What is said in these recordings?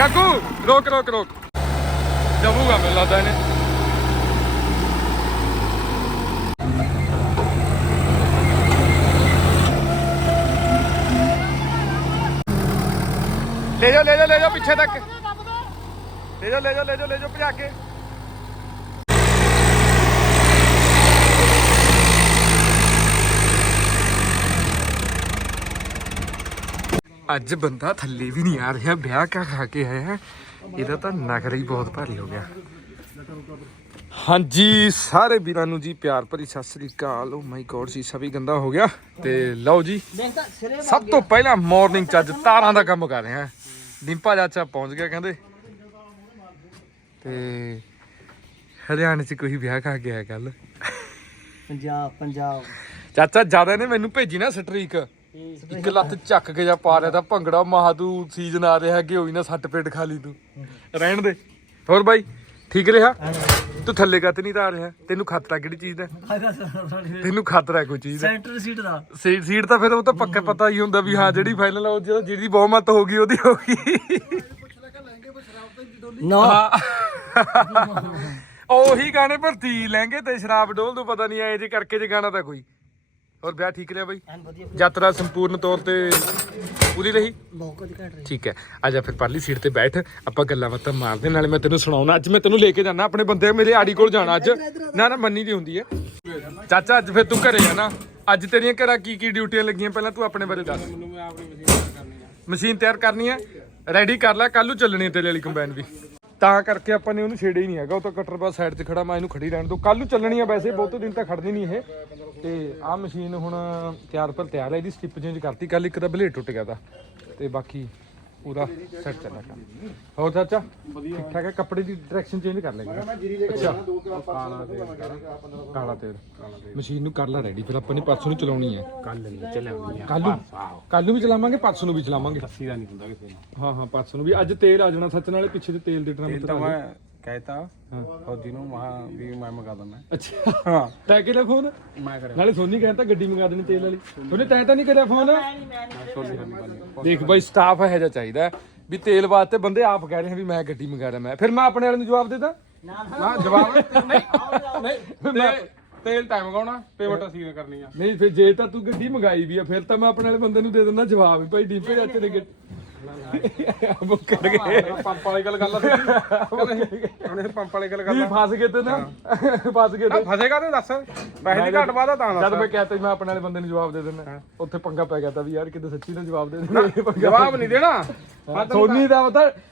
ਕਾਕੂ, ਰੋਕ ਰੋਕ ਰੋਕ। ਜਾਊਗਾ ਮੈਨੂੰ ਲੱਗਦਾ ਇਹਨੇ। ਲੈ ਜਾ ਲੈ ਜਾ ਲੈ ਜਾ ਪਿੱਛੇ ਤੱਕ। ਲੈ ਜਾ ਲੈ ਜਾ ਲੈ ਜਾ ਲੈ ਜਾ ਭਜਾ ਕੇ। ਅੱਜ ਬੰਦਾ ਥੱਲੇ ਵੀ ਨਹੀਂ ਆ ਰਿਹਾ ਵਿਆਹ ਕਾ ਖਾ ਕੇ ਆਇਆ ਹੈ। ਇਹਦਾ ਤਾਂ ਨਖਰਾ ਹੀ ਬਹੁਤ ਭਾਰੀ ਹੋ ਗਿਆ। ਹਾਂਜੀ ਸਾਰੇ ਵੀਰਾਂ ਨੂੰ ਜੀ ਪਿਆਰ ਭਰੀ ਸਤਿ ਸ੍ਰੀ ਅਕਾਲ। ਓ ਮਾਈ ਗੋਡ ਸੀ ਸਭੀ ਗੰਦਾ ਹੋ ਗਿਆ। ਤੇ ਲਓ ਜੀ ਸਭ ਤੋਂ ਪਹਿਲਾਂ ਮਾਰਨਿੰਗ ਚ ਅੱਜ ਤਾਰਾਂ ਦਾ ਕੰਮ ਕਰ ਰਹੇ। ਹਾਂ ਡਿੰਪਾ ਚਾਚਾ ਪਹੁੰਚ ਗਿਆ ਕਹਿੰਦੇ। ਤੇ ਹਰਿਆਣੇ ਚ ਕੋਈ ਵਿਆਹ ਖਾ ਕੇ ਆਇਆ ਕੱਲ ਪੰਜਾਬ ਪੰਜਾਬ। ਚਾਚਾ ਜ਼ਿਆਦਾ ਨੇ ਮੈਨੂੰ ਭੇਜੀ ਨਾ ਸਟਰੀਕ। ਇੱਕ ਲੱਤ ਚੱਕ ਕੇ ਜਾ ਪਾ ਰਿਹਾ ਤਾਂ ਭੰਗੜਾ ਮਹਾ ਤੂੰ ਸੀਜ਼ਨ ਆ ਰਿਹਾ ਕਿ ਹੋਈ ਨਾ ਸੱਟ ਪੇਟ ਖਾ ਲਈ ਤੂੰ। ਰਹਿਣ ਦੇ। ਹੋਰ ਬਾਈ ਠੀਕ ਰਿਹਾ? ਤੂੰ ਥੱਲੇ ਕੱਤ ਨਹੀਂ ਤਾਂ ਆ ਰਿਹਾ। ਤੈਨੂੰ ਖਤਰਾ ਕਿਹੜੀ ਚੀਜ਼ ਦਾ? ਤੈਨੂੰ ਖਤਰਾ ਕੋਈ ਚੀਜ਼ ਦਾ। ਸੈਂਟਰ ਸੀਟ ਦਾ। ਸੀਟ ਸੀਟ ਤਾਂ ਫਿਰ ਉਹ ਤਾਂ ਪੱਕਾ ਪਤਾ ਹੀ ਹੁੰਦਾ ਵੀ ਹਾਂ ਜਿਹੜੀ ਫਾਈਨਲ ਉਹ ਜਿਹੜਾ- ਜਿਹਦੀ ਬਹੁਮਤ ਹੋ ਗਈ ਉਹਦੀ ਹੋ ਗਈ। ਨਾ। ਉਹੀ ਗਾਣੇ ਭਰਤੀ ਲਹਿੰਗੇ ਤੇ ਸ਼ਰਾਬ ਡੋਲ ਤੋਂ ਪਤਾ ਨਹੀਂ ਆਏ ਜੇ ਕਰਕੇ ਜੇ ਗਾਣਾ ਤਾਂ ਕੋਈ। ਹੋਰ ਵਿਆਹ ਠੀਕ ਰਿਹਾ ਬਾਈ? ਐਨ ਵਧੀਆ। ਯਾਤਰਾ ਸੰਪੂਰਨ ਤੌਰ ਤੇ ਪੂਰੀ ਰਹੀ? ਬਹੁਤ ਕੁਝ ਘਟ ਰਹੀ। ਠੀਕ ਹੈ। ਆ ਜਾ ਫਿਰ ਪਰਲੀ ਸੀਟ ਤੇ ਬੈਠ। ਆਪਾਂ ਗੱਲਾਂ ਬਾਤਾਂ ਮਾਰਦੇ ਨਾਲੇ ਮੈਂ ਤੈਨੂੰ ਸੁਣਾਉਣਾ। ਅੱਜ ਮੈਂ ਤੈਨੂੰ ਲੈ ਕੇ ਜਾਣਾ। ਆਪਣੇ ਬੰਦੇ ਮੇਰੇ ਆੜੀ ਕੋਲ ਜਾਣਾ ਅੱਜ। ਨਾ ਨਾ ਮੰਨੀ ਦੀ ਹੁੰਦੀ ਹੈ। ਚਾਚਾ ਅੱਜ ਫਿਰ ਤੂੰ ਘਰੇ ਆ ਨਾ। ਅੱਜ ਤੇਰੀਆਂ ਘਰਾਂ ਕੀ ਕੀ ਡਿਊਟੀਆਂ ਲੱਗੀਆਂ? ਪਹਿਲਾਂ ਤੂੰ ਆਪਣੇ ਬਾਰੇ ਦੱਸ। ਮਸ਼ੀਨ ਤਿਆਰ ਕਰਨੀ ਹੈ ਰੈਡੀ ਕਰ ਲੈ। ਕੱਲ ਨੂੰ ਚੱਲਣੀ ਹੈ ਤੇਰੇ ਵਾਲੀ ਕੰਬਾਈਨ ਵੀ। ਤਾਂ ਕਰਕੇ ਆਪਾਂ ਨੇ ਉਹਨੂੰ ਛੇੜਿਆ ਹੀ ਨਹੀਂ ਹੈਗਾ, ਉਹ ਤਾਂ ਕਟਰ ਬਾਅਦ ਸਾਈਡ 'ਤੇ ਖੜਾ, ਮੈਂ ਇਹਨੂੰ ਖੜੀ ਰਹਿਣ ਦੋ ਕੱਲ ਨੂੰ ਚੱਲਣੀ ਆ ਵੈਸੇ, ਬਹੁਤੇ ਦਿਨ ਤਾਂ ਖੜਨੀ ਨਹੀਂ ਇਹ। ਤੇ ਆਹ ਮਸ਼ੀਨ ਹੁਣ ਤਿਆਰ ਪਰ ਤਿਆਰ ਹੈ ਇਹਦੀ ਸਟਿਪ ਚੇਂਜ ਕਰਤੀ ਕੱਲ ਇੱਕ ਤਾਂ ਬਲੇਡ ਟੁੱਟ ਗਿਆ ਤਾਂ। ਤੇ ਬਾਕੀ ਪੂਰਾ ਸੈੱਟ ਚੱਲਿਆ ਕੰਮ। ਹੋਰ ਚਾਚਾ? ਠੀਕ ਠਾਕ ਹੈ? ਕੱਪੜੇ ਦੀ ਡਾਇਰੈਕਸ਼ਨ ਚੇਂਜ ਕਰ ਲੈਂਗੇ ਕਾਲਾ ਤੇਲ ਕਾਲਾ ਤੇਲ। ਮਸ਼ੀਨ ਨੂੰ ਕਰ ਲੈ ਰੈਡੀ ਫਿਰ ਆਪਾਂ ਨੇ ਪਰਸੋਂ ਨੂੰ ਚਲਾਉਣੀ ਹੈ। ਕੱਲ ਨੂੰ ਚੱਲਾਂਗੇ ਕੱਲ ਨੂੰ? ਕੱਲ ਨੂੰ ਵੀ ਚਲਾਵਾਂਗੇ ਪਰਸੋਂ ਨੂੰ ਵੀ ਚਲਾਵਾਂਗੇ। ਅੱਸੀ ਦਾ ਨਹੀਂ ਹੁੰਦਾ ਕਿਸੇ ਨੂੰ। ਹਾਂ ਹਾਂ ਪਰਸੋਂ ਨੂੰ ਵੀ। ਅੱਜ ਤੇਲ ਆ ਜਾਣਾ ਸੱਚ ਨਾਲੇ ਪਿੱਛੇ ਤੇ ਤੇਲ ਦੇ ਡਰਮ ਤਾਂ ਮੈਂ ਕਹਿਤਾ ਫੌਜੀ ਨੂੰ ਮਹਾ ਵੀ ਮੈਂ ਮੰਗਾ ਦਣਾ ਅੱਛਾ। ਹਾਂ। ਤੈ ਕਿਹੜਾ ਫੋਨ ਮੈਂ ਕਰਿਆ। ਨਾਲੇ ਸੋਨੀ ਕਹਿੰਦਾ ਗੱਡੀ ਮੰਗਾ ਦੇਣੀ ਤੇਲ ਵਾਲੀ। ਉਹਨੇ ਤੈਂ ਤਾਂ ਨਹੀਂ ਕਰਿਆ ਫੋਨ ਸੋਲੀ ਹੰਨੀ ਬਾਨੀ। ਦੇਖ ਬਾਈ ਸਟਾਫ ਇਹੋ ਜਿਹਾ ਚਾਹੀਦਾ ਹੈ ਵੀ ਤੇਲ ਵਾਸਤੇ ਬੰਦੇ ਆਪ ਕਹਿ ਰਹੇ ਆ ਵੀ ਮੈਂ ਗੱਡੀ ਮੰਗਾ ਰਿਹਾ ਮੈਂ। ਫਿਰ ਮੈਂ ਆਪਣੇ ਵਾਲੇ ਨੂੰ ਜਵਾਬ ਦੇਦਾ ਨਾ ਜਵਾਬ ਨਹੀਂ ਨਹੀਂ ਤੇਲ ਟਾਈਮ ਮੰਗਾਉਣਾ ਪੇਮੈਂਟ ਅਸੀਂ ਕਰਨੀ ਆ? ਨਹੀਂ ਫਿਰ ਜੇ ਤਾਂ ਤੂੰ ਗੱਡੀ ਮੰਗਾਈ ਵੀ ਆ ਫਿਰ ਤਾਂ ਮੈਂ ਆਪਣੇ ਵਾਲੇ ਬੰਦੇ ਨੂੰ ਦੇ ਦਿੰਦਾ ਜਵਾਬ ਵੀ ਭਾਈ ਡੀਪੇ ਚਾਚੇ ਨੇ ਗੱਡੀ ਬੁੱਕ ਕਰ ਗਏ। ਪੰਪ ਵਾਲੀ ਗੱਲ ਗੱਲ ਆ ਉਹਨੇ ਪੰਪ ਵਾਲੀ ਗੱਲ ਕੀ ਫਸ ਗਏ ਤੇ ਨਾ ਫਸ ਗਏ ਤੇ। ਫਸੇਗਾ ਤੇ ਦੱਸ। ਪੈਸੇ ਦੀ ਘਾਟ ਵਾਦਾ ਤਾਂ ਜਦ ਦੱਸ ਮੈਂ ਕਹਤਾ ਮੈਂ ਆਪਣੇ ਵਾਲੇ ਬੰਦੇ ਨੂੰ ਜਵਾਬ ਦੇ ਦਿੰਦਾ। ਉੱਥੇ ਪੰਗਾ ਪੈ ਗਿਆ ਤਾਂ ਵੀ ਯਾਰ ਕਿਤੇ ਸੱਚੀ ਨਾ ਜਵਾਬ ਦੇ ਦੇ। ਪੰਗਾ ਜਵਾਬ ਨਹੀਂ ਦੇਣਾ। ਸੋਨੀ ਦਾ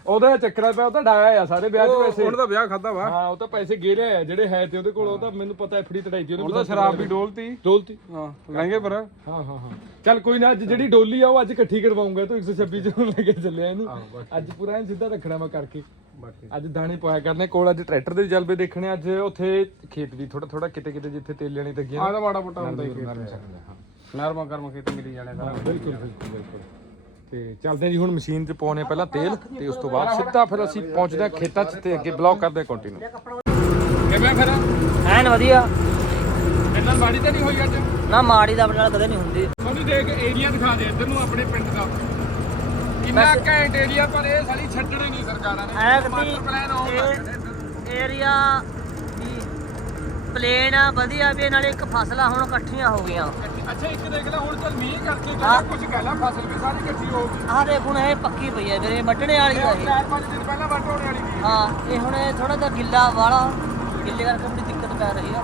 ਉਹਦਾ ਚੱਕਰਾ ਪਿਆ ਉਹ ਤਾਂ ਡਾਇਆ ਆ ਸਾਰੇ ਵਿਆਹ 'ਚ ਪੈਸੇ। ਹੁਣ ਤਾਂ ਵਿਆਹ ਖਾਦਾ ਵਾ। ਹਾਂ ਉਹ ਤਾਂ ਪੈਸੇ ਗੇਰੇ ਆ ਜਿਹੜੇ ਹੈ ਤੇ ਉਹਦੇ ਕੋਲ ਉਹ ਤਾਂ ਮੈਨੂੰ ਪਤਾ ਐਫਡੀ ਤੜਾਈ ਦੀ ਹੁਣ ਤਾਂ ਸ਼ਰਾਬ ਵੀ ਡੋਲਤੀ। ਡੋਲਤੀ। ਹਾਂ ਲਹਿੰਗੇ ਪਰ। ਹਾਂ ਹਾਂ ਹਾਂ। ਚੱਲ ਕੋਈ ਨਾ ਅੱਜ ਜਿਹੜੀ ਡੋਲੀ ਆ ਉਹ ਅੱਜ ਇਕੱਠੀ ਕਰਵਾਉਂਗਾ ਤੂੰ 126 ਚ। ਲੈ ਕੇ ਚੱਲਿਆ ਇਹਨੂੰ। ਅੱਜ ਪੂਰਾ ਐਨ ਸਿੱਧਾ ਰੱਖਣਾ ਮੈਂ ਕਰਕੇ। ਅੱਜ ਦਾਣੇ ਪਾਇਆ ਕਰਨੇ ਕੋਲ ਅੱਜ ਟਰੈਕਟਰ ਦੇ ਜਲਬੇ ਦੇਖਣੇ ਅੱਜ ਉੱਥੇ ਖੇਤ ਵੀ ਥੋੜਾ ਥੋੜਾ ਕਿਤੇ ਕਿਤੇ ਜਿੱਥੇ ਤੇਲ ਲੈਣੀ ਲੱਗੀਆਂ ਆਹ ਤਾਂ ਮਾੜਾ ਮੋਟਾ ਹੁੰਦਾ ਹੀ ਹਾਂ। ਨਰਮਾ ਕਰਮ ਖੇਤ ਮਿਲੀ ਜਾਣੇ ਦਾ ਬਿਲਕੁਲ ਬਿਲਕੁਲ ਤੇ ਚੱਲਦੇ ਜੀ ਹੁਣ ਮਸ਼ੀਨ 'ਚ ਪਾਉਣੇ ਪਹਿਲਾਂ ਤੇਲ ਤੇ ਉਸ ਤੋਂ ਬਾਅਦ ਸਿੱਧਾ ਫਿਰ ਅਸੀਂ ਪਹੁੰਚਦੇ ਹਾਂ ਖੇਤਾਂ 'ਚ ਤੇ ਅੱਗੇ ਬਲੌਕ ਕਰਦੇ ਕੰਟੀਨਿਊ ਕਿਵੇਂ ਫਿਰ? ਐਨ ਵਧੀਆ। ਇਹਨਾਂ ਬਾੜੀ ਤਾਂ ਨਹੀਂ ਹੋਈ ਅੱਜ? ਨਾ ਮਾੜੀ ਦਾ ਆਪਣੇ ਨਾਲ ਕਦੇ ਨਹੀਂ ਹੁੰਦੀ। ਤੁਹਾਨੂੰ ਦੇਖ ਏਰੀਆ ਦਿਖਾ ਦੇ ਇੱਧਰ ਨੂੰ ਆਪਣੇ ਪਿੰਡ ਦਾ। ਕਿੰਨਾ ਘੈਂਟ ਏਰੀਆ ਪਰ ਇਹ ਸਾਲੀ ਛੱਡਣੇ ਨਹੀਂ ਸਰਕਾਰਾਂ ਨੇ। ਐ ਮਾਸਟਰ ਪਲਾਨ ਏਰੀਆ ਆ ਵਧੀਆ ਵੀ ਨਾਲੇ ਇੱਕ ਫਸਲਾਂ ਹੁਣ ਇਕੱਠੀਆਂ ਹੋ ਗਈਆਂ। ਅੱਛਾ ਇੱਕ ਦੇਖ ਲੈ ਹੁਣ ਚੱਲ ਮੀਂਹ ਕਰਕੇ ਹਾਂ। ਜਿਹੜਾ ਕੁਝ ਕਹਿਲਾ ਫਸਲ ਵੀ ਸਾਰੀ ਇਕੱਠੀ ਹੋ ਗਈ। ਆਹ ਦੇਖ ਹੁਣ ਇਹ ਪੱਕੀ ਪਈ ਹੈ ਮੇਰੇ ਵੱਢਣੇ ਵਾਲੀ ਇਹ ਚਾਰ ਪੰਜ ਦਿਨ ਪਹਿਲਾਂ ਵੱਟ ਹੋਣੇ ਵਾਲੀ ਸੀ ਹਾਂ ਇਹ ਹੁਣ ਥੋੜਾ ਜਿਹਾ ਗਿੱਲਾ ਵਾਲਾ ਗਿੱਲੇ ਕਰਕੇ ਬੜੀ ਦਿੱਕਤ ਪੈ ਰਹੀ ਆ।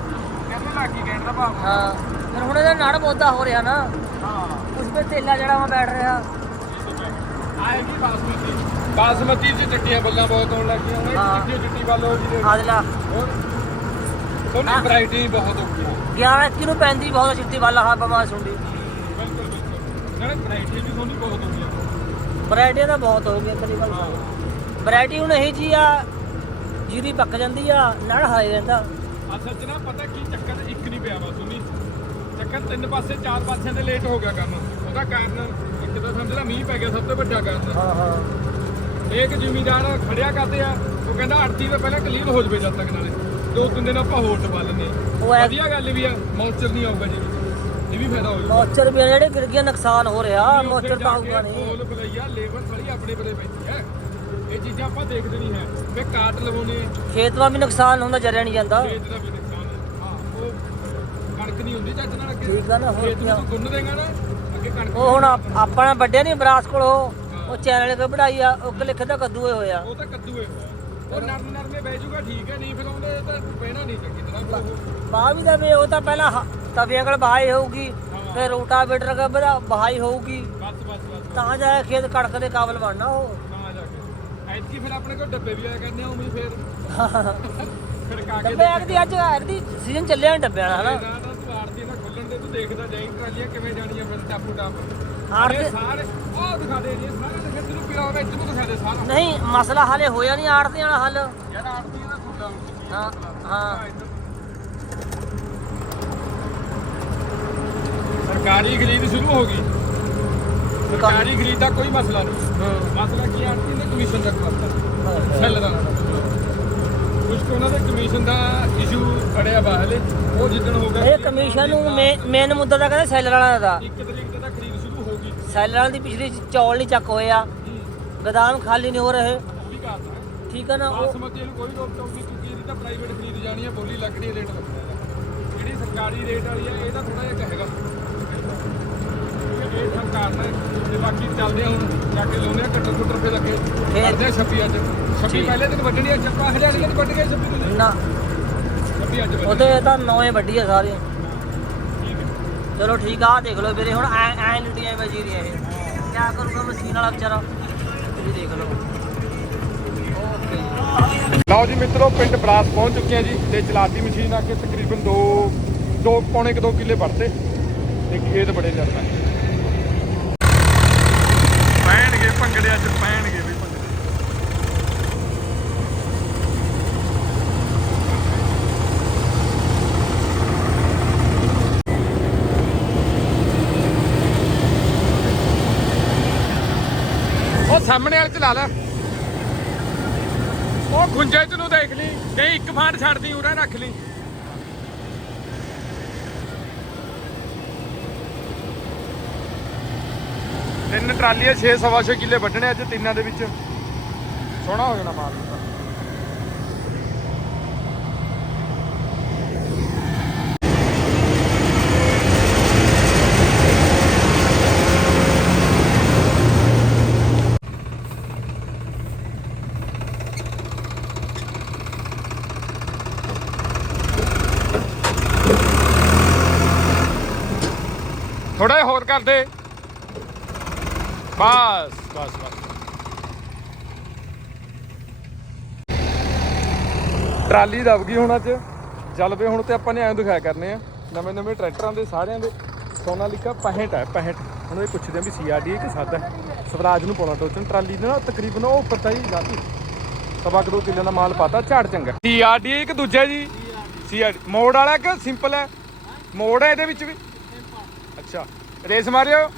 ਕਹਿੰਦੇ ਲੱਗੀ ਕਹਿਣ ਦਾ ਭਾਵ। ਹਾਂ ਫਿਰ ਹੁਣ ਇਹਦਾ ਨੜ ਮੋਦਾ ਹੋ ਰਿਹਾ ਨਾ। ਹਾਂ। ਉਸ ਤੇ ਤੇਲਾ ਜਿਹੜਾ ਮੈਂ ਬੈਠ ਰਿਹਾ। ਆਏਗੀ ਬਾਸਮਤੀ ਬਾਸਮਤੀ ਚ ਚਿੱਟੀਆਂ ਬੱਲਾਂ ਬਹੁਤ ਹੋਣ ਹਾਂ। ਇਹ ਚਿੱਟੀ ਚਿੱਟੀ ਬੱਲ ਹੋ ਜੀ। ਆਦਲਾ। ਹੋਰ? ਸੋਨੀ ਵੈਰਾਈਟੀ ਬਹੁਤ ਹੈ। 11 ਕਿਲੋ ਪੈਂਦੀ ਬਹੁਤ ਚਿੱਟੀ ਵਾਲਾ ਹਾਂ ਬਮਾਰ ਸੁੰਡੀ। ਬਿਲਕੁਲ ਬਿਲਕੁਲ। ਨਾਲੇ ਵੈਰਾਈਟੀ ਵੀ ਸੋਨੀ ਬਹੁਤ ਹੈ। ਵੈਰਾਈਟੀਆਂ ਤਾਂ ਬਹੁਤ ਹੋ ਗਈਆਂ ਗੱਲ ਵੈਰਾਈਟੀ ਹੁਣ ਇਹੀ ਜੀ ਆ ਜੀਰੀ ਪੱਕ ਜਾਂਦੀ ਆ ਨੜ ਹਾਈ ਰਹਿੰਦਾ। ਅਸਲ 'ਚ ਨਾ ਪਤਾ ਕੀ ਚੱਕਰ ਇੱਕ ਨਹੀਂ ਪਿਆ ਵਾ ਸੁਣੀ ਚੱਕਰ ਤਿੰਨ ਪਾਸੇ ਚਾਰ ਪਾਸਿਆਂ ਤੇ ਲੇਟ ਹੋ ਗਿਆ ਕੰਮ। ਉਹਦਾ ਕਾਰਨ ਇੱਕ ਤਾਂ ਸਮਝ ਲੈ ਮੀਂਹ ਪੈ ਗਿਆ ਸਭ ਤੋਂ ਵੱਡਾ ਕਾਰਨ। ਹਾਂ ਹਾਂ। ਇੱਕ ਜ਼ਿਮੀਦਾਰ ਖੜਿਆ ਕਰਦੇ ਆ ਉਹ ਕਹਿੰਦਾ ਆੜਤੀ ਤੋਂ ਪਹਿਲਾਂ ਕਲੀਨ ਹੋ ਜਵੇ ਜਦ ਤੱਕ ਨਾਲੇ। ਦੋ ਤਿੰਨ ਦਿਨ ਆਪਾਂ ਹੋਰ ਟਪਾ ਐ ਵਧੀਆ ਗੱਲ ਵੀ ਆ ਮੌਚਰ ਨਹੀਂ ਆਊਗਾ ਜੀ। ਇਹ ਵੀ ਫਾਇਦਾ ਹੋ ਜਾਊਗਾ। ਮੋਚਰ ਵੀ ਆ ਜਿਹੜੇ ਗਿਰ ਗਿਆ ਨੁਕਸਾਨ ਹੋ ਰਿਹਾ ਮੋਚਰ ਤਾਂ ਆਊਗਾ ਨਹੀਂ। ਕੋਲ ਬਲਈਆ ਲੇਬਰ ਸਾਰੀ ਆਪਣੇ ਬਲੇ ਪੈਂਦੀ ਹੈ ਇਹ ਚੀਜ਼ਾਂ ਆਪਾਂ ਦੇਖਦੇ ਨਹੀਂ ਹੈ। ਵੇ ਕਾਟ ਲਵਾਉਣੇ ਖੇਤ ਵਾ ਵੀ ਨੁਕਸਾਨ ਹੁੰਦਾ ਜਰਿਆ ਨਹੀਂ ਜਾਂਦਾ। ਖੇਤ ਦਾ ਵੀ ਨੁਕਸਾਨ ਹੈ ਉਹ ਕਣਕ ਨਹੀਂ ਹੁੰਦੀ ਚੱਜ ਨਾਲ ਅੱਗੇ। ਠੀਕ ਆ ਨਾ ਹੋਰ ਕੀ ਗੁੰਨ ਦੇਗਾ ਨਾ। ਉਹ ਹੁਣ ਆਪ- ਆਪਣਾ ਵੱਡਿਆ ਨਹੀਂ ਬਰਾਸ ਕੋਲ ਉਹ ਉਹ ਚੈਨਲ ਕੇ ਵਢਾਈ ਆ ਉਹ ਲਿਖਦਾ ਕੱਦੂ ਹੋਏ ਹੋਇਆ ਉਹ ਤਾਂ ਕੱਦੂਏ ਉਹ ਨਰਮ ਨਰਮੇ ਬਹਿ ਜਾਊਗਾ ਠੀਕ ਹੈ ਨਹੀਂ ਫਿਰ ਤਾਂ ਪਹਿਣਾ ਨਹੀਂ ਚੰਗੀ ਤਰ੍ਹਾਂ ਉਹ। ਬਾਹ ਵੀ ਦਾ ਵੇ ਉਹ ਤਾਂ ਪਹਿਲਾਂ ਹ- ਤਵੀਆਂ ਕੋਲ ਬਹਾਈ ਹੋਊਗੀ ਫਿਰ ਰੋਟਾਵੇਟਰ ਕੇ ਬੜਾ ਬਹਾਈ ਹੋਊਗੀ। ਬਸ ਬਸ ਬਸ। ਤਾਂ ਜਾ ਕੇ ਖੇਤ ਕਣਕ ਦੇ ਕਾਬਲ ਬਣਨਾ ਉਹ। ਨਾ ਜਾ ਕੇ। ਐਤਕੀ ਫਿਰ ਆਪਣੇ ਕੋਲ ਡੱਬੇ ਵੀ ਆਇਆ ਕਰਨੇ ਆ ਉਵੇਂ ਹੀ ਫਿਰ। ਫਿਰ ਕਾ ਕੇ ਡੱਬੇ ਦੀ ਅੱਜ ਦੀ ਸੀਜ਼ਨ ਚੱਲਿਆ ਨੀ ਡੱਬਿਆਂ ਵਾਲਾ ਹਨਾ ਨਾ ਨਾ ਤੂੰ ਆੜਤੀ ਨਾ ਖੁੱਲਣ ਦੇ ਤੂੰ ਦੇਖਦਾ ਜਾਈਂ ਟਰਾਲੀਆਂ ਕਿਵੇਂ ਜਾਣੀਆਂ ਫਿਰ ਟਾਪੂ ਟਾਪ ਆੜਤੀ- ਇਹ ਸਾਰੇ ਉਹ ਦਿਖਾ ਦੇ ਜੀ ਸਾਰਾ ਦਿਖਾ ਤੈਨੂੰ ਕਿਹਾ ਹੋਵੇ ਇੱਧਰ ਨੂੰ ਦਿਖਾ ਦੇ ਸਾਰਾ। ਨਹੀਂ ਮਸਲਾ ਹਾਲੇ ਹੋਇਆ ਨਹੀਂ ਆੜਤੀ ਵਾਲਾ ਹੱਲ। ਯਾਰ ਆੜਤੀ ਦਾ ਤੁਹਾਡਾ ਹਾਂ ਹਾਂ। ਸਰਕਾਰੀ ਖਰੀਦ ਸ਼ੁਰੂ ਹੋ ਗਈ। ਸਰਕਾਰੀ ਖਰੀਦ ਦਾ ਕੋਈ ਮਸਲਾ ਨਹੀਂ। ਮਸਲਾ ਕੀ ਆੜਤੀ ਨੇ ਕਮਿਸ਼ਨ ਦਾ। ਕਰਤਾ ਸੈੱਲ ਦਾ। ਉਹਨਾਂ ਦੇ ਕਮਿਸ਼ਨ ਦਾ ਇਸ਼ੂ ਅੜਿਆ ਵਾ ਹਲੇ ਉਹ ਜਿੱਦਣ ਹੋ ਗਿਆ ਇਹ ਕਮਿਸ਼ਨ ਨੂੰ ਮੇਨ ਮੁੱਦਾ ਤਾਂ ਕਹਿੰਦੇ ਸੈਲਰ ਵਾਲਾ ਦਾ। ਇੱਕ ਤਰੀਕ ਤੋਂ ਤਾਂ ਖਰੀਦ ਸ਼ੁਰੂ ਹੋ ਗਈ। ਸੈਲਰ ਵਾਲੀ ਦੀ ਪਿਛਲੀ ਚੌਲ ਨਹੀਂ ਚੱਕ ਹੋਇਆ ਗਦਾਮ ਖਾਲੀ ਨਹੀਂ ਹੋ ਰਹੇ। ਉਹ ਵੀ ਕਰਦਾ ਹੈ। ਠੀਕ ਹੈ ਨਾ ਉਹ ਬਾਸਮਤੀ ਨੂੰ ਕੋਈ ਰੋਕ ਟੋਕ ਨਹੀਂ ਕਿਉਂਕਿ ਇਹਦੀ ਤਾਂ ਪ੍ਰਾਈਵੇਟ ਖਰੀਦ ਜਾਣੀ ਹੈ ਬੋਲੀ ਲੱਗਣੀ ਰੇਟ ਲੱਗਣਾ ਜਿਹੜੀ ਸਰਕਾਰੀ ਰੇਟ ਵਾਲੀ ਹੈ ਇਹ ਤਾਂ ਥੋੜਾ ਜਿਹਾ ਕਹੇਗਾ। ਇਹ ਸਰਕਾਰ ਨੇ ਤੇ ਬਾਕੀ ਚੱਲਦੇ ਆ ਹੁਣ ਜਾ ਕੇ ਲਾਉਂਦੇ ਆ ਕੱਟਰ ਕੁੱਟਰ ਫੇ ਲੱਗੇ। ਫੇਰ- ਕਰਦੇ ਆ 26 ਅੱਜ। 26 ਠੀਕ। ਪਹਿਲੇ ਦਿਨ ਵੱਢਣੀ ਆ ਚੱਪਾ ਹਰਿਆਣੇ ਦਿਨ ਵੱਢ ਗਏ 26 ਦਿਨ ਨਾ। 26 ਅੱਜ ਵੱਢਣੀ। ਉਹਦੇ ਤਾਂ ਨੌਵੇਂ ਵੱਡੀ ਆ ਸਾਰੇ। ਠੀਕ ਹੈ। ਚਲੋ ਠੀਕ ਆ ਦੇਖ ਲਓ ਵੀਰੇ ਹੁਣ ਐ ਐ ਲੁੱਟੀਆਂ ਵਜੀ ਰਹੀਆਂ ਇਹ। ਕਿਆ ਕਰੂਗਾ ਮਸ਼ੀਨ ਵਾਲਾ ਵਿਚਾਰਾ? ਤੁਸੀਂ ਦੇਖ ਲਓ। ਲਓ ਜੀ ਮਿੱਤਰੋ ਪਿੰਡ ਬਰਾਸ ਪਹੁੰਚ ਚੁੱਕੇ ਆ ਜੀ ਤੇ ਚਲਾਤੀ ਮਸ਼ੀਨ ਆ ਕੇ ਤਕਰੀਬਨ 2 2 ਪੌਣੇ 2 ਕਿੱਲੇ ਵੜਤੇ ਤੇ ਖੇਤ ਬੜੇ ਜ਼ਿਆਦਾ। ਭੰਗੜੇ ਅੱਜ ਪੈਣਗੇ ਵੀ ਭੰਗੜੇ। ਉਹ ਸਾਹਮਣੇ ਵਾਲੇ ਚ ਲਾ ਲੈ। ਉਹ ਖੁੰਝੇ ਚ ਨੂੰ ਦੇਖ ਲਈ। ਨਹੀਂ ਇੱਕ ਫਾਂਟ ਛੱਡਦੀ ਉਰੇ ਰੱਖ ਲਈ। ਤਿੰਨ ਟਰਾਲੀਆਂ 6 ਸਵਾ 6 ਕਿੱਲੇ ਵੱਢਣੇ ਅੱਜ ਤਿੰਨਾਂ ਦੇ ਵਿੱਚ। ਸੋਹਣਾ ਹੋ ਜਾਣਾ ਮਾਲ। ਥੋੜਾ ਜਿਹਾ ਹੋਰ ਕਰਦੇ। ਬਸ ਬਸ ਬਸ। ਟਰਾਲੀ ਦਬ ਗਈ ਹੁਣ ਅੱਜ। ਚੱਲ ਹੁਣ ਤੇ ਆਪਾਂ ਨੇ ਐਂ ਦਿਖਾਇਆ ਕਰਨੇ ਆ। ਨਵੇਂ ਨਵੇਂ ਟਰੈਕਟਰਾਂ ਦੇ, ਸਾਰਿਆਂ ਦੇ। ਸੋਨਾਲੀਕਾ 65 ਹੈ 65 ਹੁਣ ਇਹ ਪੁੱਛਦੇ ਆ ਵੀ ਸੀਆਰਡੀ ਕਿ ਸਾਦਾ ਸਵਰਾਜ ਨੂੰ ਪਾਉਣਾ ਟੋਚਨ ਟਰਾਲੀ ਦੇ ਨਾ ਤਕਰੀਬਨ ਉਹ ਉੱਪਰ ਤਾਂ ਹੀ ਸਵਾ ਕੁ ਦੋ ਕਿੱਲਿਆਂ ਦਾ ਮਾਲ ਪਾਤਾ। ਝਾੜ ਚੰਗਾ। ਸੀਆਰਡੀ ਇੱਕ ਦੂਜਾ ਜੀ। ਸੀਆਰਡੀ ਮੋੜ ਵਾਲਾ ਕਿ ਸਿੰਪਲ ਹੈ? ਮੋੜ ਹੈ ਇਹਦੇ ਵਿੱਚ ਵੀ? ਅੱਛਾ। Race Mario.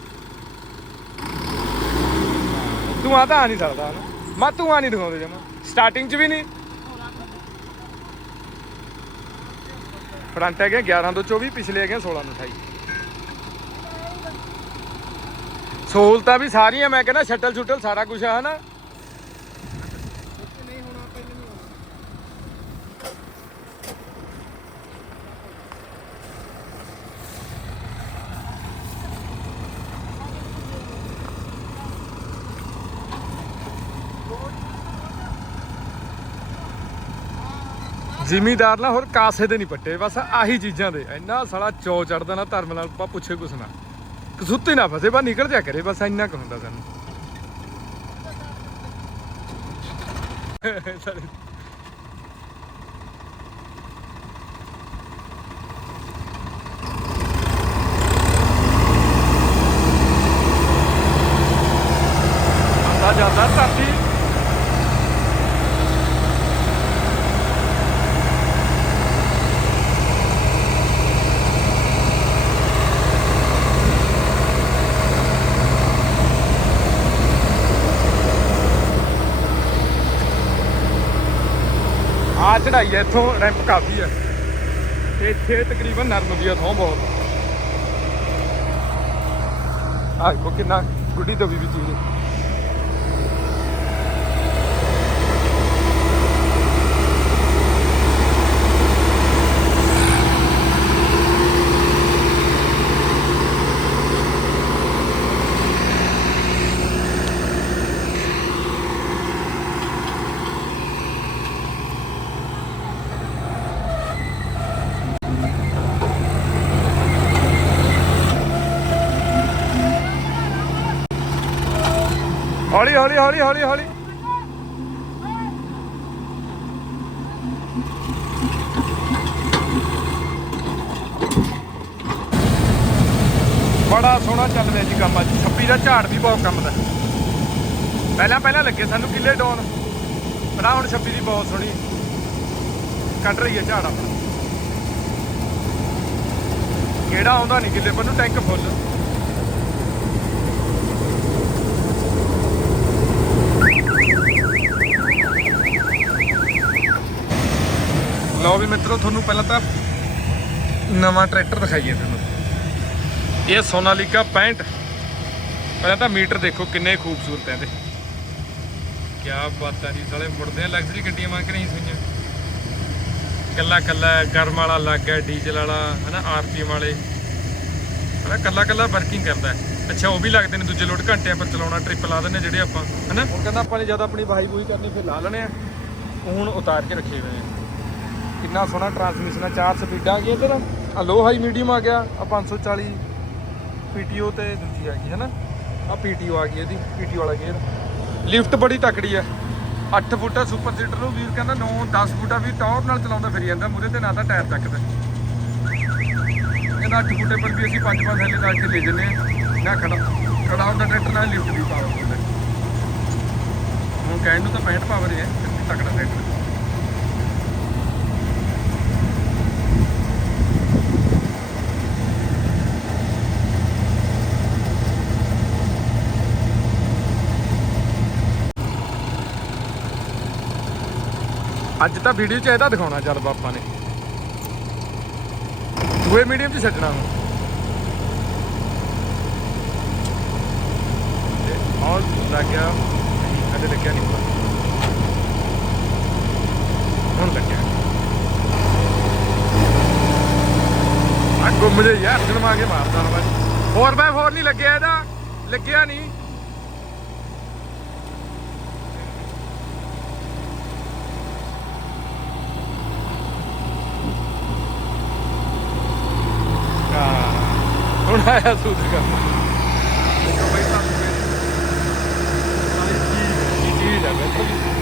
ਤੂੰ ਆ ਤਾਂ ਆ ਨਹੀਂ ਸਕਦਾ ਨਾ ਮੈਂ ਤੂੰ ਆ ਨਹੀਂ ਦਿਖਾਉਂਦੇ ਜਮਾ। ਸਟਾਰਟਿੰਗ 'ਚ ਵੀ ਨਹੀਂ। ਫਰੰਟ ਹੈਗੇ 11 ਤੋਂ 24 ਪਿਛਲੇ ਹੈਗੇ 16 ਤੋਂ 28 ਸਹੂਲਤਾਂ ਵੀ ਸਾਰੀਆਂ, ਮੈਂ ਕਹਿੰਦਾ ਸ਼ਟਲ ਛੁੱਟਲ ਸਾਰਾ ਕੁਝ ਆ, ਹਨਾ? ਜ਼ਿਮੀਦਾਰ ਨਾ ਹੋਰ ਕਾਸੇ ਦੇ ਨਹੀਂ ਪੱਟੇ, ਬਸ ਆਹੀ ਚੀਜ਼ਾਂ ਦੇ। ਇੰਨਾ ਸਾਲਾ ਚੋ ਚੜਦਾ ਨਾ ਧਰਮ ਨਾਲ ਪਾ ਪੁੱਛੇ ਕੁਛ ਨਾ। ਕਸੁੱਤੇ ਨਾ ਫਸੇ ਬਾ ਨਿਕਲ ਜਾ ਕਰੇ ਬਸ ਇੰਨਾ ਕੁ ਹੁੰਦਾ ਸਾਨੂੰ ਸਾਰੇ ਆਉਂਦਾ ਜਾਂਦਾ ਧਰਤੀ ਆ ਚੜਾਈ ਹੈ, ਇੱਥੋਂ ਰੈਂਪ ਕਾਫੀ ਹੈ। ਤੇ ਇੱਥੇ ਤਕਰੀਬਨ ਨਰਮ ਵੀ ਆ ਥੋਂ ਬਹੁਤ। ਆਹ ਦੇਖੋ ਕਿੰਨਾ ਗੁੱਡੀ ਦਬੀ ਵੀ ਚੀਜ਼ ਹੌਲੀ ਹੌਲੀ ਹੌਲੀ ਹੌਲੀ। ਬੜਾ ਸੋਹਣਾ ਚੱਲ ਰਿਹਾ ਜੀ ਕੰਮ ਅੱਜ। 26 ਦਾ ਝਾੜ ਵੀ ਬਹੁਤ ਕੰਮ ਦਾ। ਪਹਿਲਾਂ ਪਹਿਲਾਂ ਲੱਗੇ ਸਾਨੂੰ ਕਿੱਲੇ ਡਾਉਨ ਪਰ ਹੁਣ 26 ਦੀ ਬਹੁਤ ਸੋਹਣੀ ਕੱਢ ਰਹੀ ਹੈ ਝਾੜ ਆਪਣਾ। ਕਿਹੜਾ ਆਉਂਦਾ ਨਹੀਂ ਕਿੱਲੇ, ਪਰ ਨੂੰ ਟੈਂਕ ਫੁੱਲ। ਲਓ ਵੀ ਮਿੱਤਰੋ ਤੁਹਾਨੂੰ ਪਹਿਲਾਂ ਤਾਂ ਨਵਾਂ ਟਰੈਕਟਰ ਦਿਖਾਈਏ ਤੁਹਾਨੂੰ। ਇਹ ਸੋਨਾਲੀਕਾ 65 ਪਹਿਲਾਂ ਤਾਂ ਮੀਟਰ ਦੇਖੋ ਕਿੰਨੇ ਖੂਬਸੂਰਤ ਹੈ ਇਹਦੇ। ਕੀ ਬਾਤਾਂ ਜੀ ਸਾਲੇ ਮੁੜਦੇ ਆ ਲਗਜ਼ਰੀ ਗੱਡੀਆਂ ਮੰਗ ਰਹੀ ਸੁਈਆਂ ਕੱਲਾ ਕੱਲਾ ਗਰਮ ਵਾਲਾ ਲੱਗ ਗਿਆ ਡੀਜ਼ਲ ਵਾਲਾ ਹਨਾ ਆਰਪੀਐਮ ਵਾਲੇ। ਹਨਾ ਕੱਲਾ ਕੱਲਾ ਵਰਕਿੰਗ ਕਰਦਾ ਹੈ। ਅੱਛਾ ਉਹ ਵੀ ਲੱਗਦੇ ਨੇ ਦੂਜੇ ਲੋਡ ਘੰਟਿਆਂ ਪਰ ਚਲਾਉਣਾ ਟ੍ਰਿਪ ਲਾ ਦਿੰਦੇ ਜਿਹੜੇ ਆਪਾਂ ਹਨਾ। ਹੁਣ ਕਹਿੰਦਾ ਆਪਾਂ ਨੇ ਜਦ ਆਪਣੀ ਵਾਹੀ ਬੂਈ ਕਰਨੀ ਫਿਰ ਲਾ ਲੈਣੇ ਆ। ਹੁਣ ਉਤਾਰ ਕੇ ਰੱਖੇ ਹੋਏ ਆ ਕਿੰਨਾ ਸੋਹਣਾ ਟਰਾਂਸਮਿਸ਼ਨ ਆ, ਚਾਰ ਸਪੀਡਾਂ ਆ ਗਈਆਂ ਇਧਰ। ਆ ਲੋ ਹਾਈ ਮੀਡੀਅਮ ਆ ਗਿਆ ਆ 540 ਪੀਟੀਓ ਤੇ ਦੂਜੀ ਆ ਗਈ ਹੈ ਨਾ ਆ ਪੀਟੀਓ ਆ ਗਈ ਇਹਦੀ ਪੀਟੀਓ ਵਾਲਾ ਗੇਅਰ ਲਿਫਟ ਬੜੀ ਤਕੜੀ ਆ। 8 ਫੁੱਟਾ ਸੁਪਰ ਸੀਟਰ ਨੂੰ ਵੀਰ ਕਹਿੰਦਾ 9 10 ਫੁੱਟਾ ਵੀ ਟੌਰ ਨਾਲ ਚਲਾਉਂਦਾ ਫਿਰੀ ਜਾਂਦਾ ਮੂਰੇ ਤੇ ਨਾ ਤਾਂ ਟਾਇਰ ਚੱਕਦਾ। ਕਹਿੰਦਾ 8 ਫੁੱਟੇ ਪਰ ਵੀ ਅਸੀਂ 5 5 ਥੱਲੇ ਲਾ ਕੇ ਲੈ ਜੰਨੇ ਨਾ ਖੜਾ ਖੜਾ ਹੁੰਦਾ ਟਰੈਕਟਰ ਨਾਲ ਲਿਫਟ ਵੀ ਪਾਵਰ ਹੁੰਦਾ ਹੁਣ ਕਹਿਣ ਨੂੰ ਤਾਂ 65 ਪਾਵਰ ਹੀ ਹੈ, ਤਕੜਾ ਟਰੈਕਟਰ। ਅੱਜ ਤਾਂ ਵੀਡੀਓ 'ਚ ਇਹਦਾ ਦਿਖਾਉਣਾ ਚੱਲ ਬਾਪਾ ਨੇ। ਦੂਏ ਮੀਡੀਅਮ 'ਚ ਛੱਡਣਾ ਹੁਣ। ਤੇ ਲੱਗਿਆ ਨਹੀਂ ਕਦੇ ਲੱਗਿਆ ਨਹੀਂ ਹੁਣ। ਲੱਗਿਆ। ਆ ਗੁੰਮ ਜੇ ਯਾਰ ਜਨਮਾ ਕੇ ਮਾਰਦਾ ਨਾ ਬਾਈ 4x4 ਨਹੀਂ ਲੱਗਿਆ ਇਹਦਾ। ਲੱਗਿਆ ਨਹੀਂ। ਹਾਂ ਹੁਣ ਆਇਆ ਸੂਤ ਕਰ ਦੇਖੋ ਬਈ ਤੁਹਾਨੂੰ ਸਾਰੀ ਚੀਜ਼ ਕੀ ਚੀਜ਼ ਹੈ ਬੈਠੋ ਜੀ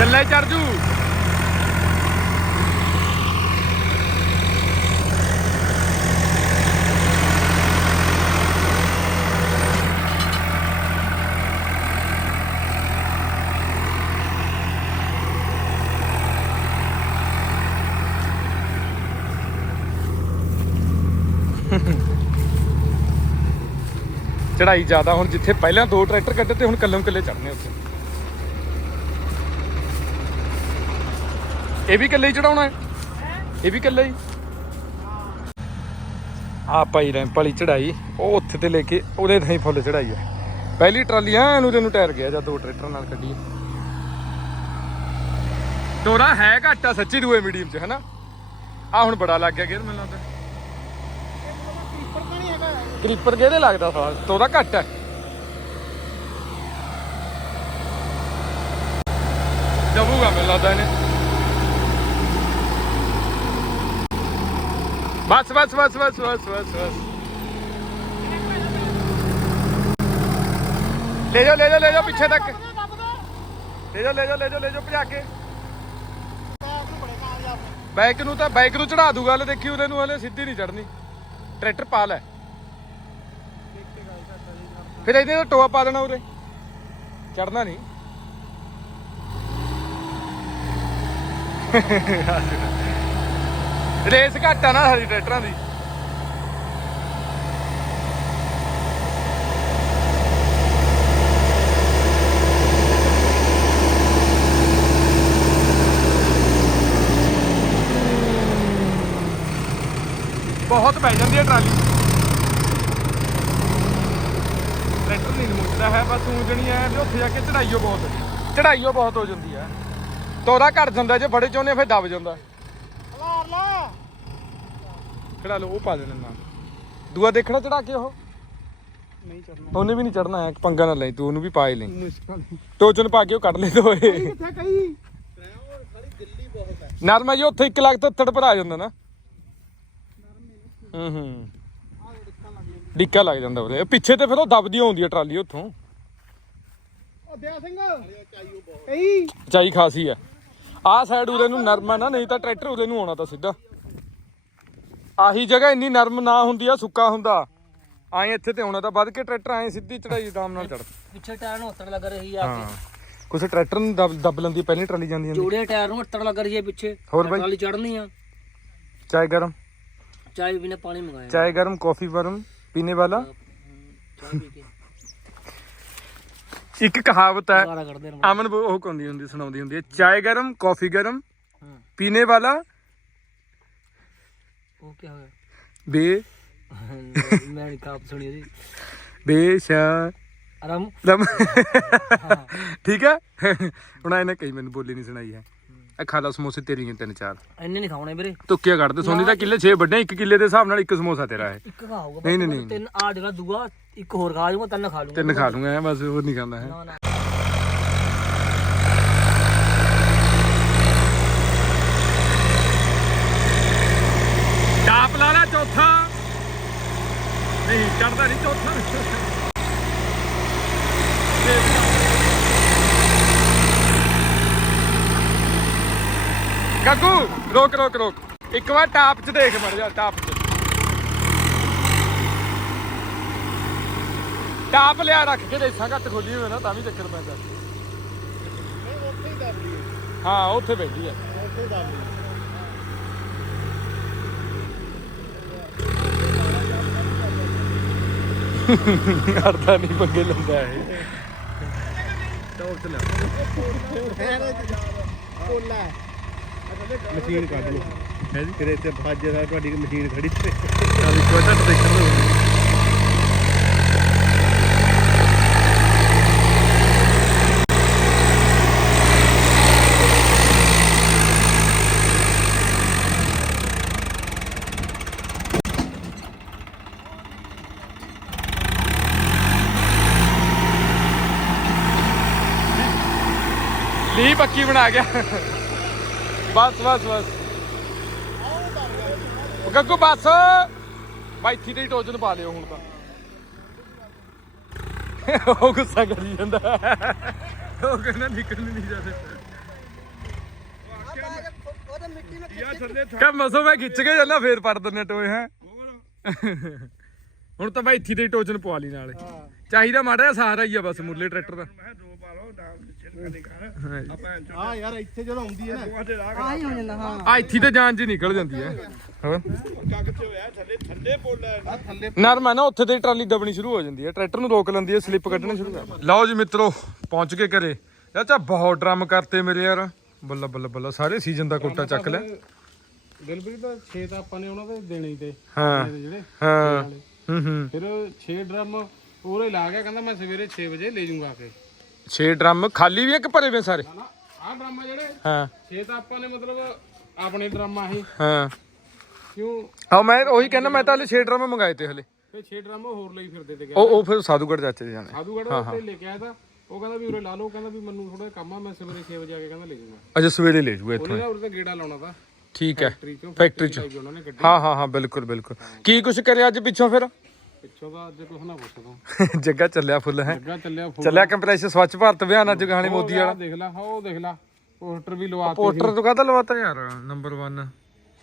ਗੱਲੇ ਚੜ ਜੂ ਚੜਾਈ ਜ਼ਿਆਦਾ, ਹੁਣ ਜਿੱਥੇ ਪਹਿਲਾਂ ਦੋ ਟਰੈਕਟਰ ਕੱਢੇ ਤੇ ਹੁਣ ਕੱਲਮ ਕੱਲੇ ਚੜਨੇ ਉੱਥੇ। ਇਹ ਵੀ ਇਕੱਲੇ ਹੀ ਚੜਾਉਣਾ ਹੈ? ਇਹ ਵੀ ਇਕੱਲੇ ਹੀ? ਆ ਪਾਈ ਰੈਂਪ ਵਾਲੀ ਚੜਾਈ, ਉਹ ਉੱਥੇ ਤੇ ਲੈ ਕੇ ਉਹਦੇ ਥਾਈ ਫੁੱਲ ਚੜਾਈ ਹੈ ਪਹਿਲੀ ਟਰਾਲੀ ਐ ਨੂੰ ਤੈਨੂੰ ਟਾਇਰ ਗਿਆ ਜਾਂ ਦੋ ਟਰੈਕਟਰ ਨਾਲ ਕੱਢੀ। ਤੋਰਾ ਹੈ ਘੱਟ ਆ ਸੱਚੀ ਦੂਏ ਮੀਡੀਅਮ ਚ, ਹੈਨਾ? ਆ ਹੁਣ ਬੜਾ ਲੱਗ ਗਿਆ ਗੇਅਰ ਮੈਨੂੰ ਲੱਗਦਾ। ਕਰੀਪਰ ਕਿਹਦੇ ਲੱਗਦਾ ਸਾਲਾ? ਤੋਰਾ ਘੱਟ ਹੈ। ਜਾਊਗਾ ਮੈਨੂੰ ਲੱਗਦਾ ਇਹਨੇ। ਬਸ ਬਸ ਬਸ ਬਸ ਬਸ ਬਸ ਬਸ। ਲੈ ਜਾਓ ਲੈ ਜਾਓ ਲੈ ਜਾਓ ਪਿੱਛੇ ਤੱਕ। ਲੈ ਜਾਓ ਲੈ ਜਾਓ ਲੈ ਜਾਓ ਲੈ ਜਾਓ ਭਜਾ ਕੇ। ਬਾਈਕ ਨੂੰ ਤਾਂ, ਬਾਈਕ ਨੂੰ ਚੜਾ ਦੂਗਾ ਹਲੇ ਦੇਖੀ, ਉਹਦੇ ਨੂੰ ਹਲੇ ਸਿੱਧੀ ਨਹੀਂ ਚੜਨੀ ਟਰੈਕਟਰ ਪਾ ਲੈ। ਫਿਰ ਇਹਦੇ ਤੋਂ ਟੋਆ ਪਾ ਦੇਣਾ ਉਰੇ। ਚੜਨਾ ਨਹੀਂ। ਰੇਸ ਘੱਟ ਆ ਨਾ ਹਰੀ ਟਰੈਕਟਰਾਂ ਦੀ। ਬਹੁਤ ਪੈ ਜਾਂਦੀ ਹੈ ਟਰਾਲੀ। ਬਸ ਊਂ ਜਣੀ ਐ ਵੀ ਉੱਥੇ ਜਾ ਕੇ ਚੜਾਈਓ ਬਹੁਤ। ਚੜਾਈਓ ਬਹੁਤ ਹੋ ਜਾਂਦੀ ਹੈ। ਤੋਰਾ ਘਟ ਜਾਂਦਾ ਜੇ ਬੜੇ ਚਾਹੁੰਦੇ ਫਿਰ ਦਬ ਜਾਂਦਾ। ਲਾਰ ਲਾ। ਖੜਾ ਲਓ ਉਹ ਪਾ ਦੇਣਾ ਨਾਲ। ਦੂਆ ਦੇਖਣਾ ਚੜਾ ਕੇ ਉਹ। ਨਹੀਂ ਚੜਨਾ। ਉਹਨੇ ਵੀ ਨਹੀਂ ਚੜਨਾ ਹੈ ਪੰਗਾ ਨਾ ਲਈ ਤੂੰ ਉਹਨੂੰ ਵੀ ਪਾ ਹੀ ਮੁਸ਼ਕਲ ਟੋਚਨ ਪਾ ਕੇ ਉਹ ਕੱਢ ਲੈ ਦੋਏ। ਕਿੱਥੇ ਨਰਮਾ ਜੀ ਉੱਥੇ 1 ਲੱਖ ਤੱਤੜ ਪਰ ਆ ਜਾਂਦਾ ਨਾ। ਹੂੰ ਹੂੰ। ਡਿੱਕਾ ਲੱਗ ਜਾਂਦਾ ਉਹਦੇ। ਪਿੱਛੇ ਤੇ ਫਿਰ ਉਹ ਦਬਦੀ ਆਉਂਦੀ ਹੈ ਟਰਾਲੀ ਉੱਥੋਂ। ਦਿਆ ਚਾਈ ਖਾਸੀ ਆ। ਆਹ ਸਾਈਡ ਉਰੇ ਨੂੰ ਨਰਮ ਆ ਨਾ ਨਹੀਂ ਤਾਂ ਟਰੈਕਟਰ ਉਰੇ ਨੂੰ ਆਉਣਾ ਤਾਂ ਸਿੱਧਾ। ਆਹੀ ਜਗ੍ਹਾ ਇੰਨੀ ਨਰਮ ਨਾ ਹੁੰਦੀ ਆ ਸੁੱਕਾ ਹੁੰਦਾ। ਆਏ ਇੱਥੇ ਤੇ ਆਉਣਾ ਤਾਂ ਵੱਧ ਕੇ ਟਰੈਕਟਰ ਆਏ ਸਿੱਧੀ ਚੜਾਈ ਆਰਾਮ ਨਾਲ ਚੜ ਪਿੱਛੇ ਟਾਇਰ ਨੂੰ ਹੱਤਣ ਲੱਗ ਰਹੀ ਆ ਹਾਂ। ਕੁਛ ਟਰੈਕਟਰ ਨੂੰ ਦੱਬ ਲੈਂਦੀ ਪਹਿਲੀ ਟਰਾਲੀ ਜਾਂਦੀ ਹੁੰਦੀ ਜੋੜੇ ਟਾਇਰ ਨੂੰ ਹੱਤਣ ਲੱਗ ਰਹੀ ਹੈ ਪਿੱਛੇ। ਹੋਰ ਬਾਈ? ਟਰਾਲੀ ਚੜਨੀ ਆ। ਚਾਏ ਗਰਮ। ਚਾਹ ਵੀ ਨੇ ਪਾਣੀ ਮੰਗਾਇਆ। ਚਾਏ ਗਰਮ ਕਾਫੀ ਗਰਮ ਪੀਣੇ ਵਾਲਾ। ਚਾਹ ਪੀ ਕੇ। ਇੱਕ ਕਹਾਵਤ ਹੈ ਅਮਨ ਉਹ ਕਹਿੰਦੀ ਹੁੰਦੀ ਸੁਣਾਉਂਦੀ ਹੁੰਦੀ ਹੈ ਗਰਮ ਕਾਫੀ ਗਰਮ ਹਾਂ। ਵਾਲਾ। ਉਹ ਠੀਕ ਹੈ? ਹੁਣ ਇਹਨੇ ਕਈ ਮੈਨੂੰ ਬੋਲੀ ਨਹੀਂ ਸੁਣਾਈ ਹੈ। ਇਹ ਖਾ ਲਾ ਸਮੋਸੇ ਤੇਰੀਆਂ ਤਿੰਨ ਚਾਰ। ਇੰਨੇ ਨਹੀਂ ਖਾਣੇ ਵੀਰੇ। ਤੁੱਕਿਆ ਕੱਢਦੇ ਸੋਨੀ ਦਾ ਕਿੱਲੇ 6 ਵੱਡੇ ਇੱਕ ਕਿੱਲੇ ਦੇ ਹਿਸਾਬ ਨਾਲ ਇੱਕ ਸਮੋਸਾ ਤੇਰਾ ਹੈ ਇੱਕ ਖਾਊਗਾ ਨਹੀਂ, ਨਹੀਂ, ਨਹੀਂ। ਤਿੰਨ ਆ ਜਿਹੜਾ ਦੂਆ ਇੱਕ ਹੋਰ ਖਾ ਜਾਊਗਾ ਤਿੰਨ ਖਾ ਲੂੰਗਾ ਤਿੰਨ ਖਾ ਲੂੰਗਾ ਐਂ ਬਸ ਹੋਰ ਨਹੀਂ ਖਾਂਦਾ ਹੈ ਨਾ ਨਾ। ਟਾਪ ਲਾ ਲੈ ਚੌਥਾ। ਨਹੀਂ ਚੜਦਾ ਨਹੀਂ ਚੌਥਾ। ਗੱਗੂ ਰੋਕ ਰੋਕ ਰੋਕ। ਇੱਕ ਵਾਰ ਟਾਪ 'ਚ ਦੇਖ ਮੜ ਜਾ ਟਾਪ 'ਚ। ਟਾਪ ਲਿਆ ਰੱਖ ਕੇ ਦੇਸਾਂ ਘੱਟ ਖੋਲੀ ਹੋਵੇ ਨਾ ਤਾਂ ਵੀ ਚੱਕਰ ਪੈਂਦਾ। ਉੱਥੇ ਹੀ ਉੱਥੇ ਬੈਠੀ ਲਈ ਅੜਦਾ ਨਹੀਂ ਪੰਗੇ ਲੈਂਦਾ ਇਹ। ਟੌਪ ਤੇ ਲਿਆ। ਕੋਲਾ ਮਸ਼ੀਨ ਕੱਢ ਲਓ। ਹੈ ਜੀ। ਤੇਰੇ ਤੇ ਫਾਜੇ ਦਾ ਤੁਹਾਡੀ ਮਸ਼ੀਨ ਖੜੀ ਤੇ ਨਾਲ ਇੱਕ ਵਾਰ ਟੱਟ ਦੇਖਣ ਲੀ ਪੱਕੀ ਬਣਾ ਗਿਆ। ਬਸ ਬਸ ਬਸ। ਉਹ ਗੱਗੂ ਬਸ। ਬਾਈਥੀ ਹੀ ਟੋਜਨ ਪਾ ਲਿਓ ਹੁਣ ਤਾਂ। ਉਹ ਗੁੱਸਾ ਕਰੀ ਜਾਂਦਾ। ਉਹ ਕਹਿੰਦਾ ਨਿਕਲ ਨਹੀਂ ਜਾਂਦੇ ਕਾ ਮਸੋ ਮੈਂ ਖਿੱਚ ਕੇ ਜਾਂਦਾ ਫੇਰ ਪੜ ਦਿੰਨੇ ਟੋਏ ਹੈ। ਹੁਣ ਤਾਂ ਬਾਈਥੀ ਤੇ ਹੀ ਟੋਜਨ ਪਵਾ ਲਈ ਨਾਲੇ। ਚਾਹੀਦਾ ਮਾੜਾ ਸਹਾਰਾ ਹੀ ਆ ਬਸ ਮੁਰਲੇ ਟਰੈਕਟਰ ਦਾ। ਹਾਂ ਯਾਰ ਇੱਥੇ ਜਦੋਂ ਆਉਂਦੀ ਹੈ ਨਾ ਆਹੀ ਹੋ ਜਾਂਦਾ ਹਾਂ। ਆ ਇੱਥੀ ਤੇ ਜਾਨ ਜੀ ਨਿਕਲ ਜਾਂਦੀ ਹੈ। ਹੋਰ? ਜੱਗ ਤੇ ਹੋਇਆ ਥੱਲੇ ਥੱਲੇ ਬੋਲਦਾ ਥੱਲੇ ਨਰਮ ਹੈ ਨਾ ਉੱਥੇ ਤੇ ਟਰਾਲੀ ਦਬਣੀ ਸ਼ੁਰੂ ਹੋ ਜਾਂਦੀ ਹੈ। ਟਰੈਕਟਰ ਨੂੰ ਰੋਕ ਲੈਂਦੀ ਹੈ ਸਲਿੱਪ ਕੱਢਣੀ ਸ਼ੁਰੂ ਕਰ। ਲਓ ਜੀ ਮਿੱਤਰੋ ਪਹੁੰਚ ਕੇ ਘਰੇ। ਚਾਚਾ ਬਹੁਤ ਡਰਮ ਕਰਤੇ ਮੇਰੇ ਯਾਰ। ਬੱਲਾ ਬੱਲਾ ਬੱਲਾ ਸਾਰੇ ਸੀਜ਼ਨ ਦਾ ਕੋਟਾ ਚੱਕ ਲਿਆ। ਦਿਲਪ੍ਰੀਤ ਦਾ 6 ਤਾਂ ਆਪਾਂ ਨੇ ਉਹਨਾਂ ਦੇ ਦੇਣੇ ਹੀ ਤੇ। ਹਾਂ। ਜਿਹੜੇ ਹਾਂ। ਹੂੰ ਹੂੰ। ਫਿਰ 6 ਡਰਮ ਉਹਰੇ ਲਾ ਗਿਆ ਕਹਿੰਦਾ ਮੈਂ ਸਵੇਰੇ 6 ਵਜੇ ਲੈ ਜਾਊਂਗਾ ਆ ਕੇ। 6 ਡਰਮ ਖਾਲੀ ਵੀ ਕਿ ਭਰੇ ਵੇ ਸਾਰੇ? ਨਾ ਆਹ ਡਰਮ ਆ ਜਿਹੜੇ। ਹਾਂ। 6 ਤਾਂ ਆਪਾਂ ਨੇ ਮਤਲਬ ਆਪਣੇ ਡਰਮ ਆ ਇਹ। ਹਾਂ। ਕਿਉਂ? ਆ ਮੈਂ ਉਹੀ ਕਹਿੰਦਾ ਮੈਂ ਤਾਂ ਹਲੇ 6 ਡਰਮ ਮੰਗਾਏ ਤੇ ਹਲੇ। ਫਿਰ 6 ਡਰਮ ਹੋਰ ਲਈ ਫਿਰਦੇ ਤੇ ਉਹ ਉਹ ਫਿਰ ਸਾਧੂਗੜ ਚਾਚੇ ਦੇ ਜਾਣੇ। ਸਾਧੂਗੜ ਉੱਤੇ ਲੈ ਕੇ ਆਇਆ ਤਾਂ ਉਹ ਕਹਿੰਦਾ ਵੀ ਉਰੇ ਲਾ ਲਓ ਕਹਿੰਦਾ ਵੀ ਮੈਨੂੰ ਥੋੜਾ ਕੰਮ ਆ ਮੈਂ ਸਵੇਰੇ 6 ਵਜੇ ਆ ਕੇ ਕਹਿੰਦਾ ਲੈ ਜਾਊਂਗਾ। ਅਜੇ ਸਵੇਰੇ ਲੈ ਜੂਗਾ ਇੱਥੋਂ ਉਹਨੇ ਨਾ ਉਰੇ ਤਾਂ ਗੇੜਾ ਲਾਉਣਾ ਤਾਂ। ਠੀਕ ਹੈ। ਫੈਕਟਰੀ ਚੋਂ ਫੈਕਟਰੀ ਚ। ਲਾਈ ਵੀ ਉਹਨਾਂ ਨੇ ਗੱਡੀ ਹਾਂ ਹਾਂ ਹਾਂ ਬਿਲਕੁਲ ਬਿਲਕੁਲ। ਕੀ ਕੁਛ ਕਰਿਆ ਅੱਜ ਪਿੱਛੋਂ ਫਿਰ? ਪਿੱਛੋਂ ਦਾ ਅੱਜ ਕੁਛ ਨਾ ਪੁੱਛਦਾ ਜੱਗਾ ਚੱਲਿਆ ਫੁੱਲ ਹੈ? ਚੱਲਿਆ ਫੋਨ ਚੱਲਿਆ ਸਵੱਛ ਭਾਰਤ ਅਭਿਆਨ ਅੱਜ ਗਾਣੇ ਮੋਦੀ ਵਾਲਾ। ਦੇਖ ਲੈ ਹਾਂ ਉਹ ਦੇਖ ਲੈ ਪੋਸਟਰ ਵੀ ਲਵਾਤੇ ਪੋਸਟਰ ਤੋਂ ਕਾਹਦਾ ਲਵਾਤਾ ਯਾਰ? ਨੰਬਰ 1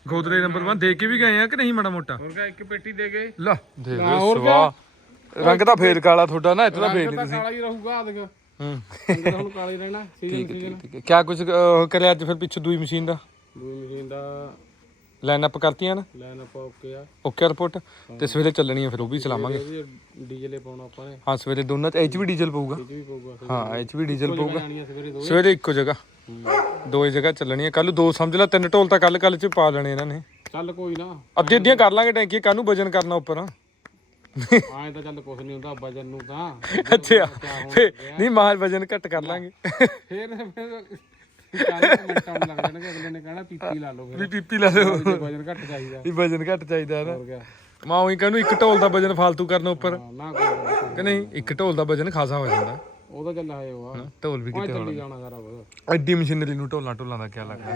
ਗੋਦਰੇ ਨੰਬਰ 1 ਦੇ ਕੇ ਵੀ ਗਏ ਆ ਕਿ ਨਹੀਂ ਮਾੜਾ ਮੋਟਾ? ਹੋਰ ਕਾ ਇੱਕ ਪੇਟੀ ਦੇ ਗਏ ਲਾ ਦੇ ਹੋਰ ਸਵਾ ਰੰਗ ਤਾਂ ਫੇਰ ਕਾਲਾ ਤੁਹਾਡਾ ਨਾ ਇਤਨਾ ਫੇਰ ਨਹੀਂ ਤੁਸੀਂ। ਕਾਲਾ ਹੀ ਰਹੂਗਾ ਆ ਦੇਖ। ਹੂੰ। ਰੰਗ ਤਾਂ ਹੁਣ ਕਾਲਾ ਹੀ ਰਹਿਣਾ ਸੀਜ਼ਨ ਸੀਜ਼ਨ ਠੀਕ ਹੈ। ਕਿਆ ਕੁਝ ਕਰਿਆ ਅੱਜ ਫਿਰ ਪਿੱਛੇ ਦੂਈ ਮਸ਼ੀਨ ਦਾ? ਦੂਈ ਮਸ਼ੀਨ ਦਾ ਲਾਈਨ ਅਪ ਕਰਤੀਆਂ ਨਾ? ਲਾਈਨ ਆਪਾਂ ਓਕੇ ਆ। ਓਕੇ ਰਿਪੋਰਟ ਤੇ ਸਵੇਰੇ ਚੱਲਣੀ ਹੈ ਫਿਰ ਉਹ ਵੀ ਚਲਾਵਾਂਗੇ। ਡੀਜ਼ਲ ਪਾਉਣਾ ਆਪਾਂ ਨੇ। ਹਾਂ ਸਵੇਰੇ ਦੋਨਾਂ ਚ ਐਚ ਵੀ ਡੀਜ਼ਲ ਪਊਗਾ? ਇਹ 'ਚ ਵੀ ਪਊਗਾ ਹਾਂ ਐਚ ਵੀ ਡੀਜ਼ਲ ਪਊਗਾ। ਸਵੇਰੇ ਇੱਕੋ ਜਗ੍ਹਾ। ਦੋ ਜਗ੍ਹਾ ਚੱਲਣੀ ਹੈ ਕੱਲ ਦੋ ਸਮਝ ਲੈ ਤਿੰਨ ਢੋਲ ਤਾਂ ਕੱਲ ਕੱਲ ਚ ਪਾ ਲੈਣੇ ਇਹਨਾਂ ਨੇ। ਚੱਲ ਕੋਈ ਨਾ। ਅੱਧੀ ਅੱਧੀਆਂ ਕਰ ਲਾਂਗੇ ਟੈਂਕੀ ਕਾਹਨੂੰ ਵਜਨ ਕਰਨਾ ਉੱਪਰ। ਐਂ ਤਾਂ ਚੱਲ ਕੁਝ ਨਹੀਂ ਹੁੰਦਾ ਵਜਨ ਨੂੰ ਤਾਂ। ਅੱਛਾ ਨਹੀਂ ਮਾਲ ਵਜਨ ਘੱਟ ਕਰ ਲਾਂਗੇ। ਫਿਰ 40 ਮਿੰਟ ਆਉਣ ਲੱਗ ਜਾਣਗੇ? ਅਗਲੇ ਨੇ ਕਹਿਣਾ ਪੀਪੀ ਲਾ ਲਓ ਵੀ ਫਿਰ ਪੀਪੀ ਲਾ ਲਓ। ਜੇ ਵਜਨ ਘੱਟ ਚਾਹੀਦਾ। ਵੀ ਵਜਨ ਘੱਟ ਚਾਹੀਦਾ ਨਾ। ਹੋਰ ਗਿਆ ਮੈਂ ਉਹੀ ਕਹਿੰਨੂੰ ਇੱਕ ਢੋਲ ਦਾ ਵਜਨ ਫਾਲਤੂ ਕਰਨਾ ਉੱਪਰ। ਨਾ ਕੋਈ ਗੱਲ। ਕਿ ਨਹੀਂ ਇੱਕ ਢੋਲ ਦਾ ਵਜਨ ਖਾਸਾ ਹੋ ਜਾਂਦਾ। ਉਹਦਾ ਚੱਲ ਆਏ ਉਹ ਆ। ਢੋਲ ਵੀ ਕਿਤੇ ਚੱਲੀ ਜਾਣਾ ਸਾਰਾ ਕੁਝ। ਐਡੀ ਮਸ਼ੀਨਰੀ ਨੂੰ ਢੋਲਾਂ ਢੋਲਾਂ ਦਾ ਕੀ ਲੱਗਦਾ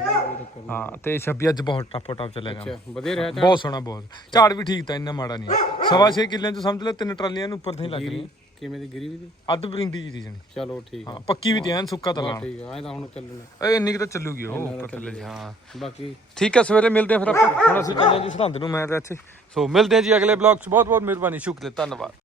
ਹਾਂ ਤੇ 26 ਅੱਜ ਬਹੁਤ ਟਾਪੋ ਟਾਪ ਚੱਲੇਗਾ ਅੱਛਾ ਵਧੀਆ ਰਿਹਾ ਬਹੁਤ ਸੋਹਣਾ ਬਹੁਤ। ਝਾੜ ਵੀ ਠੀਕ ਤਾਂ ਇੰਨਾ ਮਾੜਾ ਨਹੀਂ। ਸਵਾ ਛੇ ਕਿੱਲਿਆਂ ਚ ਸਮਝ ਲੈ ਤਿੰਨ ਟਰਾਲੀਆਂ ਨੂੰ ਉੱਪਰ ਹੀ ਲੱਗ ਰਹੀਆਂ। ਕਿਵੇਂ ਦੀ ਗਿਰੀ ਵੀ ਦੀ? ਅੱਧ ਬਰਿੰਦੀ ਜੀ ਦੀ ਜਣੀ। ਚਲੋ ਠੀਕ ਆ। ਹਾਂ ਪੱਕੀ ਵੀ ਤੇ ਐਨ ਸੁੱਕਾ ਤਾਂ ਲਾਉਣਾ ਠੀਕ ਆ ਐਂ ਤਾਂ ਹੁਣ ਚੱਲਣਾ। ਇਹ ਇੰਨੀ ਕੁ ਤਾਂ ਚੱਲੂਗੀ ਉਹ ਥੱਲੇ ਜੀ, ਹਾਂ। ਬਾਕੀ ਠੀਕ ਹੈ ਸਵੇਰੇ ਮਿਲਦੇ ਹਾਂ ਫਿਰ ਆਪਾਂ। ਹੁਣ ਅਸੀਂ ਚੱਲੇ ਹਾਂ ਜੀ ਸਰਹੰਦ ਨੂੰ ਮੈਂ ਤੇ ਇੱਥੇ। ਸੋ ਮਿਲਦੇ ਹਾਂ ਜੀ ਅਗਲੇ ਬਲੌਗ 'ਚ। ਬਹੁਤ ਬਹੁਤ ਮਿਹਰਬਾਨੀ ਸ਼ੁਕਰੀਆ ਧੰਨਵਾਦ।